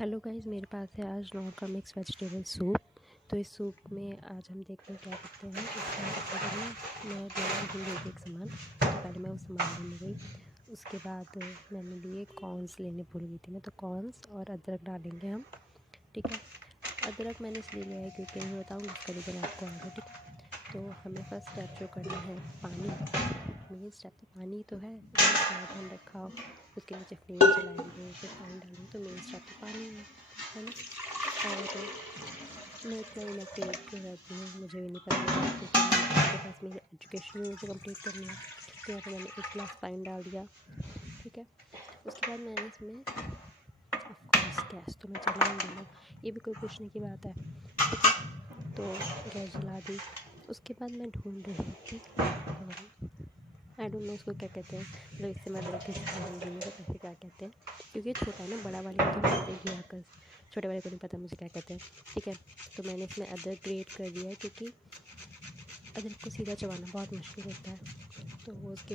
Hello guys, मेरे पास है आज नॉन का मिक्स वेजिटेबल सूप। तो इस सूप में आज हम देखते हैं क्या करते हैं। इसका मैं लेना भूल गई थी एक सामान, तो पहले मैं वो सामान लेने गई। उसके बाद मैंने लिए कॉर्न्स लेने भूल गई थी मैं, तो कॉर्न्स और अदरक डालेंगे हम। ठीक है, अदरक मैंने इसलिए लिया है क्योंकि मैं बताऊँगी उसका रीज़न आपको आगे। ठीक है, तो हमें फर्स्ट स्टेप जो करना है पानी, मेन स्टेप तो पानी तो है। ध्यान रखा हो, उसके नीचे फ्लेम चलाएंगे, फिर पानी डालेंगे, तो मेन स्टेप तो पानी है ना। और मैं इतना इनएक्टिव रहती हूँ, मुझे भी नहीं पता क्योंकि मेरे पास मेरी एजुकेशन मुझे कंप्लीट करनी है। तो यहाँ पर मैंने 1 गिलास पानी डाल दिया। ठीक है, उसके बाद मैंने इसमें ऑफकोर्स गैस तो मैं जलाऊँगी ना, ये भी कोई पूछने की बात है। ठीक है, तो गैस जला दी। उसके बाद मैं ढूंढ रही थी, आई डोंट नो उसको क्या कहते हैं, मतलब इससे मैं अदरक ढूंढ मुझे कैसे क्या कहते हैं, क्योंकि छोटा है ना, बड़ा वाले को तो कहते हैं घिया कस, छोटे वाले को नहीं पता मुझे क्या कहते हैं। ठीक है, तो मैंने इसमें अदरक ग्रेट कर दिया है क्योंकि अदरक को सीधा चबाना बहुत मुश्किल होता है, तो वो उसके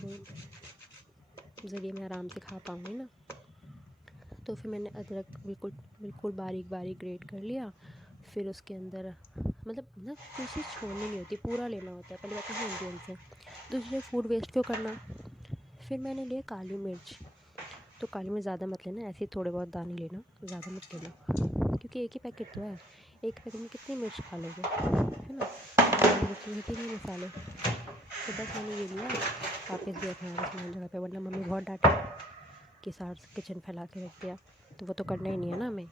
ज़रिए मैं आराम से खा पाऊँगी ना। तो फिर मैंने अदरक बिल्कुल बिल्कुल बारीक बारीक ग्रेट कर लिया। फिर उसके अंदर मतलब ना कोई चीज़ छोड़नी नहीं होती, पूरा लेना होता है। पहले बात है इंग्रेडिएंट्स है, दूसरे फूड वेस्ट क्यों करना। फिर मैंने लिया काली मिर्च, तो काली मिर्च ज़्यादा मत लेना, ऐसे ही थोड़े बहुत दाने लेना, ज़्यादा मत लेना क्योंकि एक ही पैकेट तो है, एक पैकेट में कितनी मिर्च खा लोगे, है ना। मिर्च में होती नहीं मसाले, तो बस मैंने ये लिया। वापस भी रखना है सामान जगह पे, वरना मम्मी बहुत डांटे कि सारा किचन फैला के रख दिया, तो वो तो करना ही नहीं है ना हमें।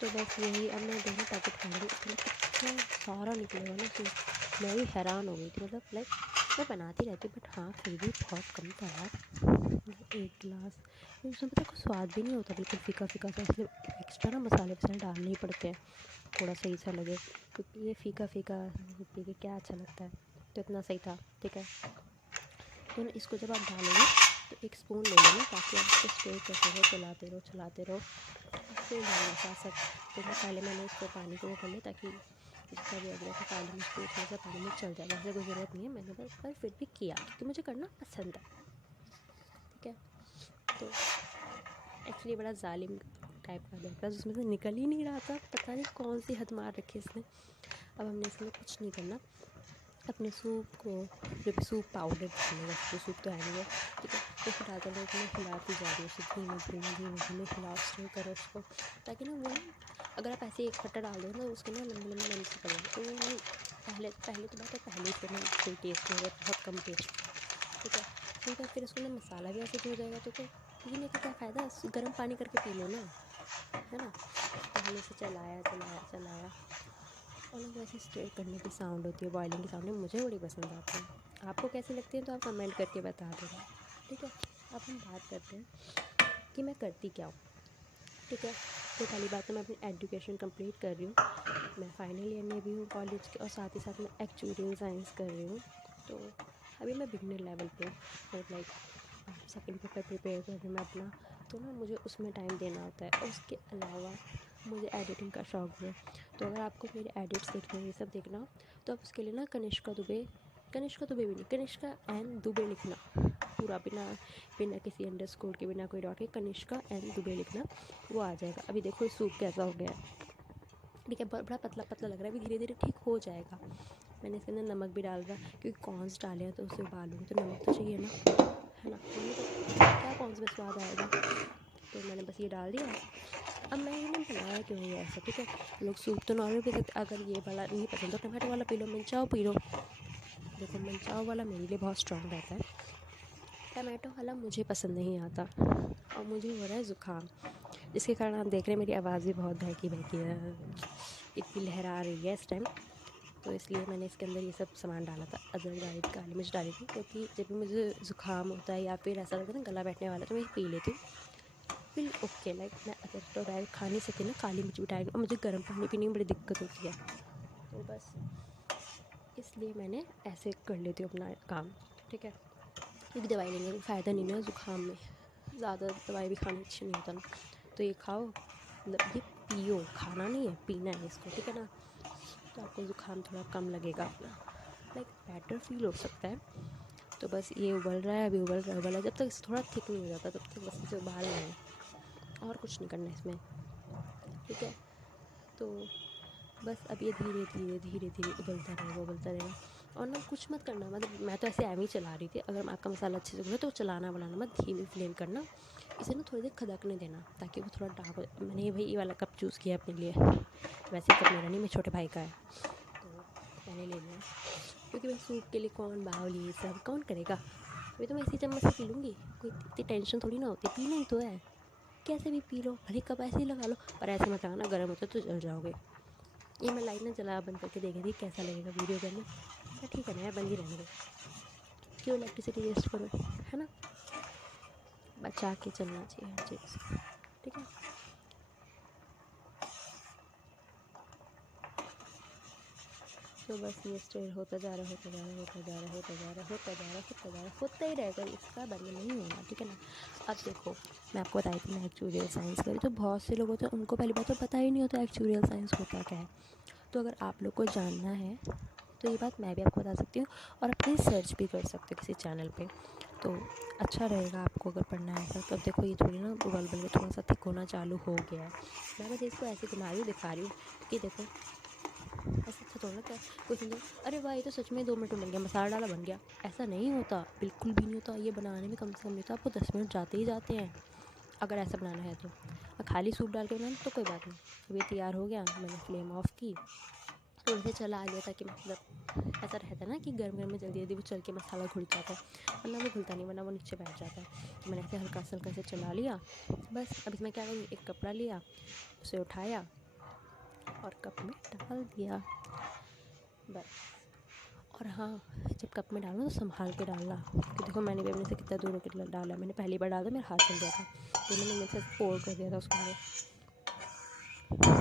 तो बस यही, अब मैं दोनों पैकेट खाऊँगी, उसमें कितना सारा निकलेगा ना सूप, मैं भी हैरान हो गई थी। मतलब लाइक मैं बनाती रहती हूँ, बट हाँ फिर भी बहुत कम था यार, मतलब 1 गिलास। उसमें पता कुछ स्वाद भी नहीं होता, बिल्कुल फीका फीका सा, इसलिए एक्स्ट्रा ना मसाले वसाले डालने ही पड़ते हैं थोड़ा सही सा लगे, क्योंकि ये फीका फीका पी के क्या अच्छा लगता है। तो इतना सही था। ठीक है, तो ना इसको जब आप डालोगे तो एक स्पून ले लेना, ताकि आप इसको स्टे करते रहो, चलाते रहो फिर डालना साथ साथ। तो मैं पहले मैंने इसको पानी को वो कर लिया, ताकि जितना भी अदरक है काली मिर्च को थोड़ा सा पानी में चल जाए। वैसे कोई ज़रूरत नहीं है, मैंने बस पर फिर भी किया क्योंकि मुझे करना पसंद है। ठीक है, तो एक्चुअली बड़ा जालिम टाइप का अदरक था, जिसमें से निकल ही नहीं रहा था, पता नहीं कौन सी हद मार रखी इसने। अब हमने इसमें कुछ नहीं करना, अपने सूप को, जो भी सूप पाउडर डालेगा, तो सूप तो है नहीं है। ठीक है, तो फिर डालते रहो, उसमें हिलाती जा रही है, उसे धीमे हिलाओ, स्टे करो उसको, ताकि ना वो ना, अगर आप ऐसे एक फटा डाल दो ना, उसके ना लंबे लंबे लम्स पड़ जाए, तो वो ना पहले तो बात है, पहले से ना कोई टेस्ट नहीं होगा, बहुत कम टेस्ट। ठीक है, फिर उसको ना मसाला भी ऐसे हो जाएगा, तो पीने का क्या फ़ायदा, गर्म पानी करके पी लो ना, है ना। तो हमने इसे चलाया और ना वैसे स्टर करने की साउंड होती है, बॉइलिंग की साउंड है, मुझे बड़ी पसंद आती है। आपको कैसी लगती है तो आप कमेंट करके बता देना। ठीक है, अब हम बात करते हैं कि मैं करती क्या हूँ। ठीक है, तो पहली बात तो मैं अपनी एजुकेशन कंप्लीट कर रही हूँ, मैं फाइनल ईयर में भी हूँ कॉलेज के, और साथ ही साथ मैं एक्चुअरियल साइंस कर रही हूँ। तो अभी मैं बिगनर लेवल पे हूँ, मतलब लाइक सेकंड पेपर प्रिपेयर कर रही हूँ मैं अपना, तो ना मुझे उसमें टाइम देना होता है। और उसके अलावा मुझे एडिटिंग का शौक़ भी है, तो अगर आपको मेरे एडिट्स देखने ये सब देखना हो, तो आप उसके लिए ना कनिष्का दुबे भी नहीं, कनिष्का एंड दुबे लिखना, पूरा बिना किसी अंडरस्कोर के, बिना कोई डॉट के, कनिष्का एंड दुबे लिखना, वो आ जाएगा। अभी देखो सूप कैसा हो गया है। ठीक है, बड़ा पतला पतला लग रहा है, अभी धीरे धीरे ठीक हो जाएगा। मैंने इसके अंदर नमक भी डाल दिया, क्योंकि कॉर्न्स डाले हैं तो उसे उबालूंगी तो नमक तो चाहिए ना, है ना, वरना तो क्या कॉर्न्स में स्वाद आएगा। तो मैंने बस ये डाल दिया। अब मैंने बनाया क्यों है ऐसा। ठीक है, लोग सूप तो नॉर्मल पी सकते, अगर ये वाला नहीं पसंद तो टमाटो वाला P low, manchow P low. देखो मनचाओ वाला मेरे लिए बहुत स्ट्रॉन्ग रहता है, टमाटो वाला मुझे पसंद नहीं आता। और मुझे हो रहा है ज़ुकाम, जिसके कारण आप देख रहे हैं मेरी आवाज़ भी बहुत बहकी है, इतनी लहरा रही है इस टाइम। तो इसलिए मैंने इसके अंदर ये सब सामान डाला था, अदरक डाली थी, काली मिर्च डाली थी, क्योंकि जब भी मुझे ज़ुकाम होता है या फिर ऐसा लगता है ना गला बैठने वाला, तो मैं पी लेती हूँ, फिर ओके। लाइक मैं अदरक तो डायरेक्ट खा नहीं सकती ना, काली मिर्च भी डायरेक्ट, और मुझे गर्म पानी पीने में बड़ी दिक्कत होती है, तो बस इसलिए मैंने ऐसे कर लेती हूँ अपना काम। ठीक है, क्योंकि दवाई लेने का फ़ायदा नहीं ना ज़ुकाम में, ज़्यादा दवाई भी खानी अच्छी नहीं होता ना, तो ये खाओ, मतलब ये पियो, खाना नहीं है, पीना है इसको। ठीक है ना, तो आपको ज़ुकाम थोड़ा कम लगेगा, अपना लाइक बेटर फील हो सकता है। तो बस ये उबल रहा है, अभी उबल रहा है, जब तक थोड़ा थिक नहीं हो जाता तब तक बस इसे उबालना है। और कुछ नहीं करना इसमें, ठीक है। तो बस अब ये धीरे धीरे धीरे धीरे उबलता रहेगा। और ना कुछ मत करना, मतलब मैं तो ऐसे ही चला रही थी। अगर आपका मसाला अच्छे से उबले तो चलाना बनाना मत, धीमी फ्लेम करना। इसे ना थोड़ी देर खदकने देना ताकि वो थोड़ा डार्क हो। मैंने भाई ये वाला कप चूज़ किया अपने लिए, वैसे कप मेरा नहीं, मेरे छोटे भाई का है, तो मैंने ले लिया। क्योंकि भाई सूप के लिए कौन बाउल ये सब कौन करेगा, अभी तो मैं इसी चम्मच से पी लूँगी, कोई इतनी टेंशन थोड़ी ना होती, पीना ही तो है, कैसे भी पी लो, भले कप ऐसे ही लगा लो, पर ऐसे मत लगाना, गर्म होता तो जल जाओगे। ये मैं लाइट ना जला बंद करके देख रही थी कैसा लगेगा वीडियो करना, ठीक है ना यार, बंद ही रहने दो, क्यों इलेक्ट्रिसिटी वेस्ट करो, है ना, बचा के चलना चाहिए हर चीज़, ठीक है। तो बस ये स्टेर होता जा रहा होता ही रहेगा, इसका बंद नहीं होना, ठीक है ना। अब देखो मैं आपको बताई थी मैं एक्चुअरियल साइंस करी, तो बहुत से लोग होते हैं उनको पहली बात तो पता ही नहीं होता एक्चुअरियल साइंस होता क्या है। तो अगर आप लोग को जानना है तो ये बात मैं भी आपको बता सकती हूँ, और अपनी सर्च भी कर सकते हो किसी चैनल पे, तो अच्छा रहेगा आपको अगर पढ़ना है ऐसा। तो अब देखो ये थोड़ी ना उबल के थोड़ा सा थिक होना चालू हो गया है, मैं बस इसको ऐसे घुमा रही हूँ, दिखा रही हूँ कि देखो ऐसा अच्छा थोड़ा क्या, कोई समझो अरे वाह ये तो सच में 2 मिनट में बन गया, मसाला डाला बन गया, ऐसा नहीं होता, बिल्कुल भी नहीं होता। ये बनाने में कम से कम नहीं तो आपको 10 मिनट जाते ही जाते हैं अगर ऐसा बनाना है तो। खाली सूप डाल के बनाना तो कोई बात नहीं। अब ये तैयार हो गया, मैंने फ्लेम ऑफ की, थोड़े से चला लिया ताकि मतलब ऐसा रहता है ना कि गर्म गर्म में जल्दी जल्दी वो चल के मसाला घुल जाता है, वरना वो घुलता नहीं, वरना वो नीचे बैठ जाता है। तो मैंने ऐसे हल्का से चला लिया। बस अब इसमें क्या करूँगी, एक कपड़ा लिया, उसे उठाया और कप में डाल दिया, बस। और हाँ, जब कप में डालो तो संभाल के डालना, क्योंकि देखो मैंने भी अपने से कितना दूर होकर डाला, मैंने पहली बार डाला मेरा हाथ चल गया था, तो मैंने मेरे से पोर कर दिया था उसके अंदर,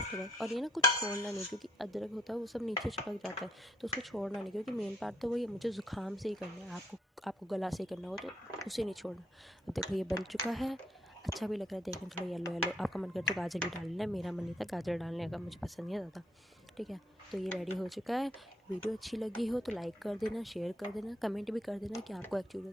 तो बस। और ये ना कुछ छोड़ना नहीं, क्योंकि अदरक होता है वो सब नीचे चिपक जाता है, तो उसको छोड़ना नहीं, क्योंकि मेन पार्ट तो वही है, मुझे ज़ुकाम से ही करना है, आपको गला से ही करना हो तो उसे नहीं छोड़ना। अब देखो ये बन चुका है, अच्छा भी लग रहा है देखने, थोड़ा येलो, आपका मन करे तो गाजर भी डाल लेना, मेरा मन नहीं था गाजर डालने का, मुझे पसंद नहीं आता, ठीक है। तो ये रेडी हो चुका है। वीडियो अच्छी लगी हो तो लाइक कर देना, शेयर कर देना, कमेंट भी कर देना कि आपको एक्चुअली